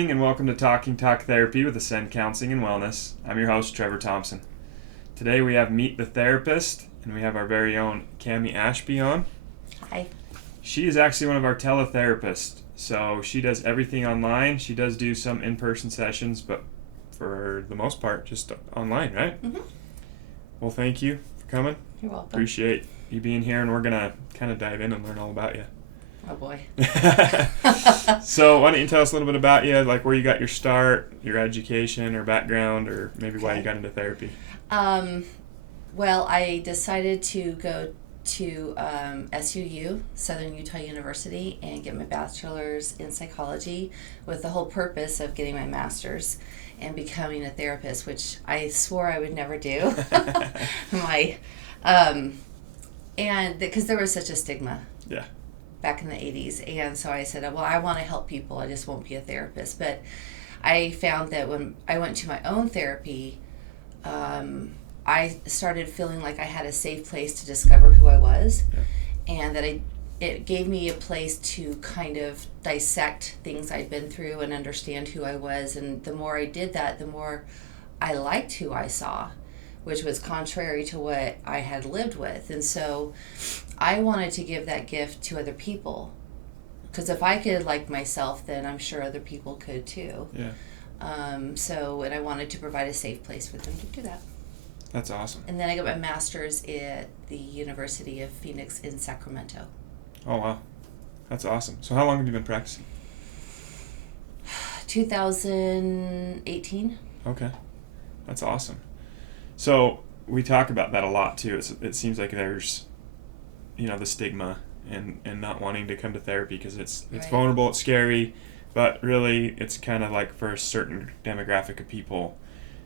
morning and welcome to Talking Talk Therapy with Ascend Counseling and Wellness. I'm your host, Trevor Thompson. Today we have Meet the Therapist and we have our very own Cami Ashby on. Hi. She is actually one of our teletherapists, so she does everything online. She does do some in-person sessions, but for the most part, just online, right? Mm-hmm. Well, thank you for coming. You're welcome. Appreciate you being here, and we're going to kind of dive in and learn all about you. Oh, boy. So why don't you tell us a little bit about you, like where you got your start, your education or background, or maybe why you got into therapy? Well, I decided to go to SUU, Southern Utah University, and get my bachelor's in psychology with the whole purpose of getting my master's and becoming a therapist, which I swore I would never do. And because there was such a stigma. Yeah. Back in the 80s. And so I said, well, I want to help people. I just won't be a therapist. But I found that when I went to my own therapy, I started feeling like I had a safe place to discover who I was. Yeah. And that it gave me a place to kind of dissect things I'd been through and understand who I was. And the more I did that, the more I liked who I saw, which was contrary to what I had lived with. And so I wanted to give that gift to other people. Because if I could like myself, then I'm sure other people could too. Yeah. And I wanted to provide a safe place for them to do that. That's awesome. And then I got my master's at the University of Phoenix in Sacramento. Oh, wow. That's awesome. So how long have you been practicing? 2018. Okay. That's awesome. So we talk about that a lot too. It seems like there's, the stigma and not wanting to come to therapy because it's right. Vulnerable, it's scary, but really it's kind of like for a certain demographic of people.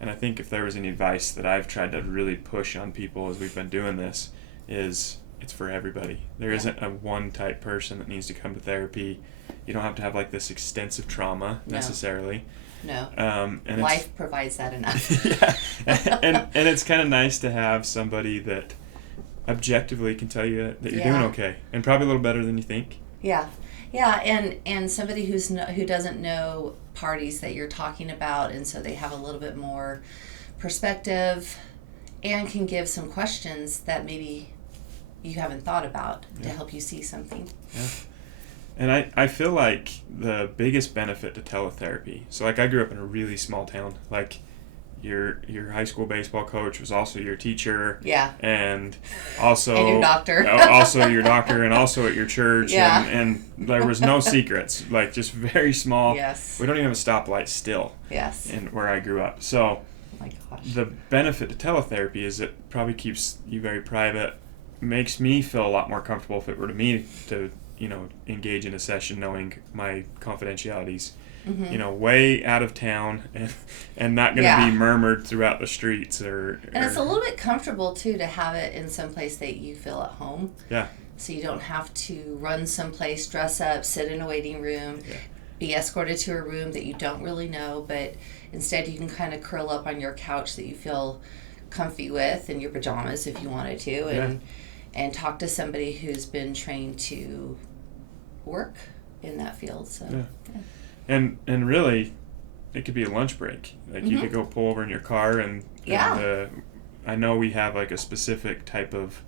And I think if there was any advice that I've tried to really push on people as we've been doing this is it's for everybody. There isn't a one type person that needs to come to therapy. You don't have to have like this extensive trauma necessarily. No. And life provides that enough. Yeah. And it's kind of nice to have somebody that objectively can tell you that you're doing okay and probably a little better than you think. Yeah. Yeah, and somebody who doesn't know parties that you're talking about, and so they have a little bit more perspective and can give some questions that maybe you haven't thought about to help you see something. Yeah. And I feel like the biggest benefit to teletherapy, so like I grew up in a really small town, like your high school baseball coach was also your teacher. Yeah. And also and your doctor. Also your doctor and also at your church. Yeah. And there was no secrets, like just very small. Yes. We don't even have a stoplight still. Yes. In where I grew up. So oh my gosh. The benefit to teletherapy is it probably keeps you very private, makes me feel a lot more comfortable if it were to me to engage in a session knowing my confidentialities, way out of town and not going to be murmured throughout the streets. And it's a little bit comfortable, too, to have it in some place that you feel at home. Yeah. So you don't have to run someplace, dress up, sit in a waiting room, be escorted to a room that you don't really know, but instead you can kind of curl up on your couch that you feel comfy with in your pajamas if you wanted to, and talk to somebody who's been trained to work in that field. So, And really, it could be a lunch break. Like you could go pull over in your car and I know we have like a specific type of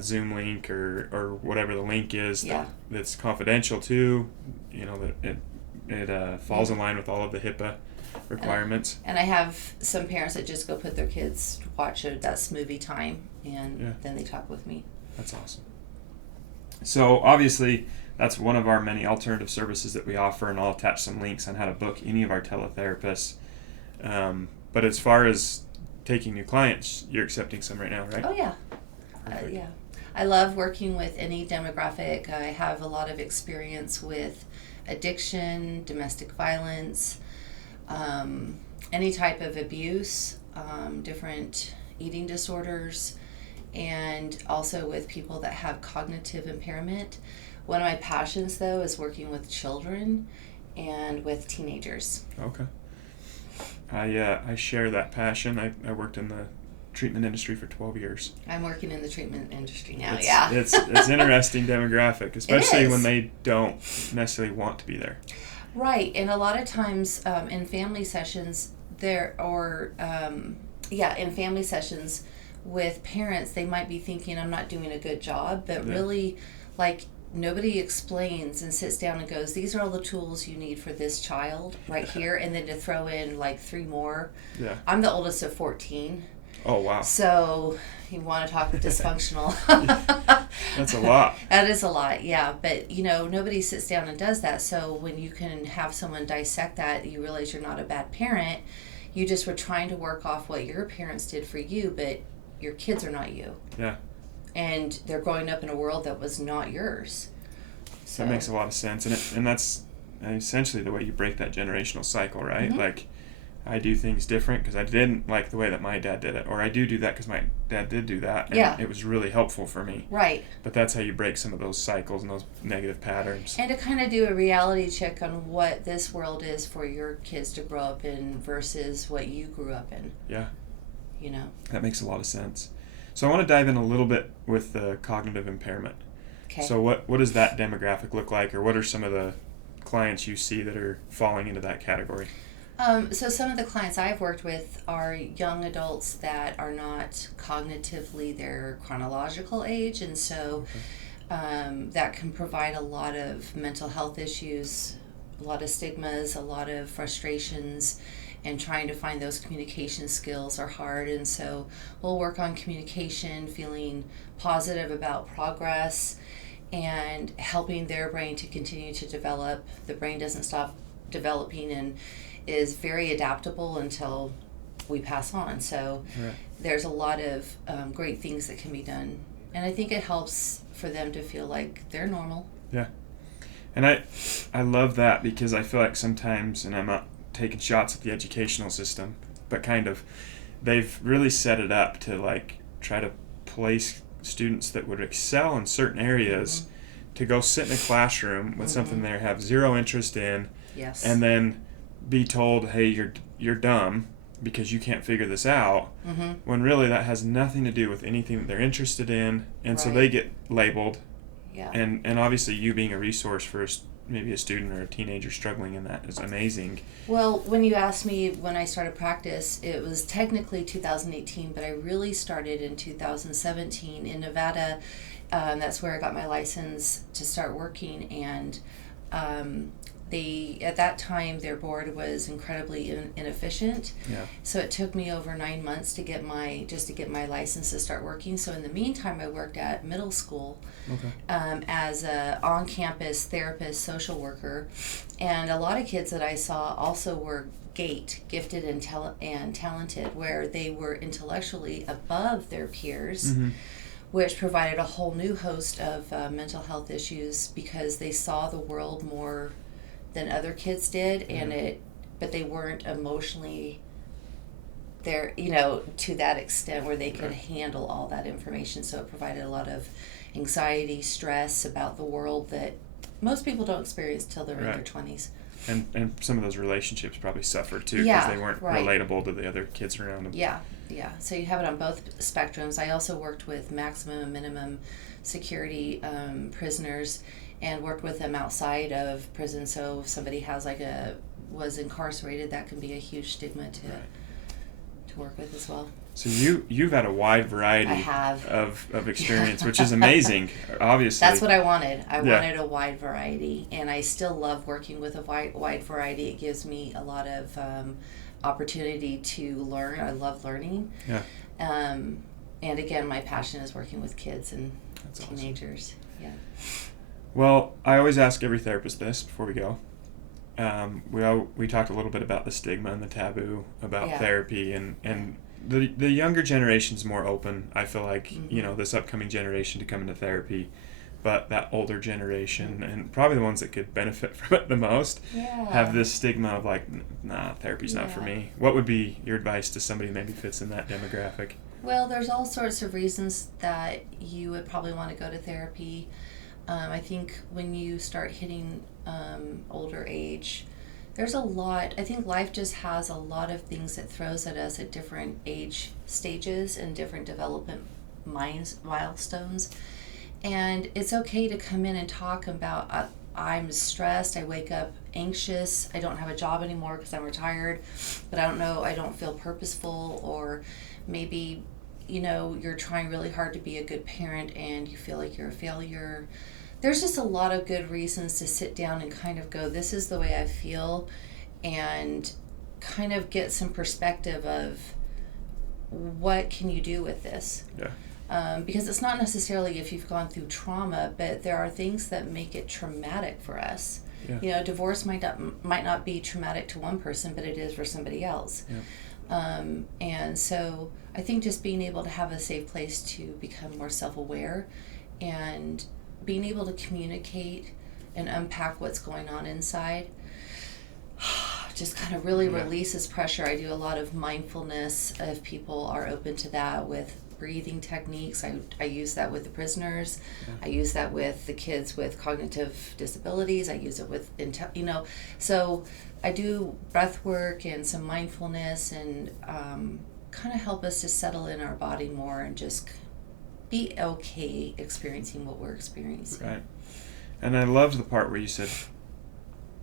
Zoom link or whatever the link is that's confidential too. That it falls in line with all of the HIPAA requirements. And I have some parents that just go put their kids to watch that's movie time, and then they talk with me. That's awesome. So obviously that's one of our many alternative services that we offer, and I'll attach some links on how to book any of our teletherapists. But as far as taking new clients, you're accepting some right now, right? Oh yeah. I love working with any demographic. I have a lot of experience with addiction, domestic violence, any type of abuse, different eating disorders, and also with people that have cognitive impairment. One of my passions, though, is working with children and with teenagers. Okay. I share that passion. I worked in the treatment industry for 12 years. I'm working in the treatment industry now, It's interesting demographic, especially when they don't necessarily want to be there. Right, and a lot of times in family sessions, in family sessions with parents, they might be thinking, I'm not doing a good job, but really, like, nobody explains and sits down and goes, these are all the tools you need for this child right here, and then to throw in like 3 more. Yeah. I'm the oldest of 14. Oh, wow. So you want to talk dysfunctional. That's a lot. That is a lot, yeah. But, nobody sits down and does that. So when you can have someone dissect that, you realize you're not a bad parent. You just were trying to work off what your parents did for you, but your kids are not you. Yeah. And they're growing up in a world that was not yours. So that makes a lot of sense. And that's essentially the way you break that generational cycle, right? Mm-hmm. Like, I do things different because I didn't like the way that my dad did it, or I do that because my dad did do that, and it was really helpful for me. Right. But that's how you break some of those cycles and those negative patterns. And to kind of do a reality check on what this world is for your kids to grow up in versus what you grew up in. Yeah. That makes a lot of sense. So I want to dive in a little bit with the cognitive impairment. Okay. So what does that demographic look like, or what are some of the clients you see that are falling into that category? So some of the clients I've worked with are young adults that are not cognitively their chronological age, and so that can provide a lot of mental health issues, a lot of stigmas, a lot of frustrations, and trying to find those communication skills are hard. And so we'll work on communication, feeling positive about progress, and helping their brain to continue to develop. The brain doesn't stop developing and is very adaptable until we pass on. So there's a lot of great things that can be done. And I think it helps for them to feel like they're normal. Yeah. And I love that, because I feel like sometimes, and I'm not taking shots at the educational system, but kind of, they've really set it up to like try to place students that would excel in certain areas to go sit in a classroom with something they have zero interest in. Yes. And then be told, hey, you're dumb because you can't figure this out, when really that has nothing to do with anything that they're interested in, and so they get labeled. Yeah. And obviously you being a resource for maybe a student or a teenager struggling in that is amazing. Well, when you asked me when I started practice, it was technically 2018, but I really started in 2017 in Nevada. That's where I got my license to start working, and at that time their board was incredibly inefficient. Yeah. So it took me over 9 months to get my license to start working. So in the meantime, I worked at middle school as a on-campus therapist, social worker, and a lot of kids that I saw also were gifted and talented, where they were intellectually above their peers. Which provided a whole new host of mental health issues, because they saw the world more than other kids did, but they weren't emotionally there, to that extent where they could handle all that information. So it provided a lot of anxiety, stress about the world that most people don't experience till they're in their 20s. And some of those relationships probably suffered too, because they weren't relatable to the other kids around them. Yeah. So you have it on both spectrums. I also worked with maximum and minimum security prisoners, and worked with them outside of prison. So if somebody was incarcerated, that can be a huge stigma to work with as well. So you've had a wide variety of experience, which is amazing, obviously. That's what I wanted. I wanted a wide variety, and I still love working with a wide variety. It gives me a lot of opportunity to learn. I love learning. Yeah. And again, my passion is working with kids and teenagers. Awesome. Yeah. Well, I always ask every therapist this before we go. We talked a little bit about the stigma and the taboo about therapy, and the younger generation's more open. I feel like this upcoming generation to come into therapy, but that older generation, and probably the ones that could benefit from it the most, have this stigma of like, nah, therapy's not for me. What would be your advice to somebody who maybe fits in that demographic? Well, there's all sorts of reasons that you would probably want to go to therapy. I think when you start hitting older age, there's a lot. I think life just has a lot of things that throws at us at different age stages and different development milestones. And it's okay to come in and talk about, I'm stressed. I wake up anxious. I don't have a job anymore because I'm retired, but I don't feel purposeful. Or maybe, you're trying really hard to be a good parent and you feel like you're a failure. There's just a lot of good reasons to sit down and kind of go, this is the way I feel, and kind of get some perspective of what can you do with this. Because it's not necessarily if you've gone through trauma, but there are things that make it traumatic for us. Divorce might not be traumatic to one person, but it is for somebody else. And so I think just being able to have a safe place to become more self-aware and being able to communicate and unpack what's going on inside just kind of really releases pressure. I do a lot of mindfulness if people are open to that, with breathing techniques. I use that with the prisoners. I use that with the kids with cognitive disabilities. I use it with, so I do breath work and some mindfulness and kind of help us to settle in our body more and just be okay experiencing what we're experiencing. Right. And I loved the part where you said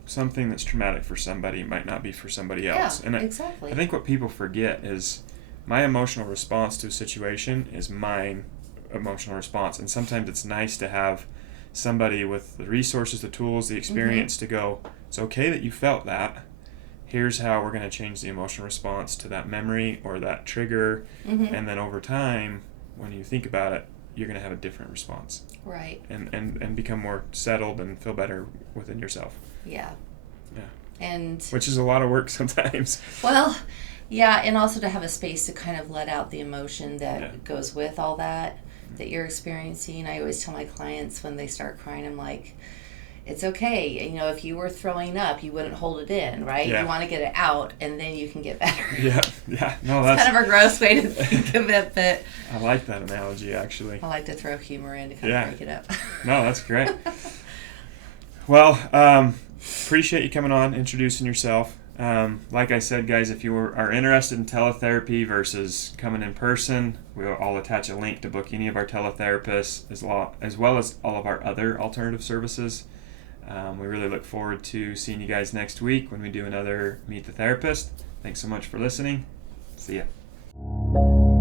something that's traumatic for somebody might not be for somebody else. Yeah, and exactly. I think what people forget is my emotional response to a situation is my emotional response. And sometimes it's nice to have somebody with the resources, the tools, the experience to go, it's okay that you felt that. Here's how we're going to change the emotional response to that memory or that trigger. And then over time, when you think about it, you're going to have a different response. Right. And become more settled and feel better within yourself. Yeah. And which is a lot of work sometimes. Well, yeah, and also to have a space to kind of let out the emotion that goes with all that you're experiencing. I always tell my clients when they start crying, I'm like, it's okay. If you were throwing up, you wouldn't hold it in, right? You want to get it out, and then you can get better. No, that's kind of a gross way to think of it, but I like that analogy, actually. I like to throw humor in to kind of break it up. No, that's great. Well, appreciate you coming on, introducing yourself. Like I said, guys, if you are interested in teletherapy versus coming in person, I'll attach a link to book any of our teletherapists as well as all of our other alternative services. We really look forward to seeing you guys next week when we do another Meet the Therapist. Thanks so much for listening. See ya.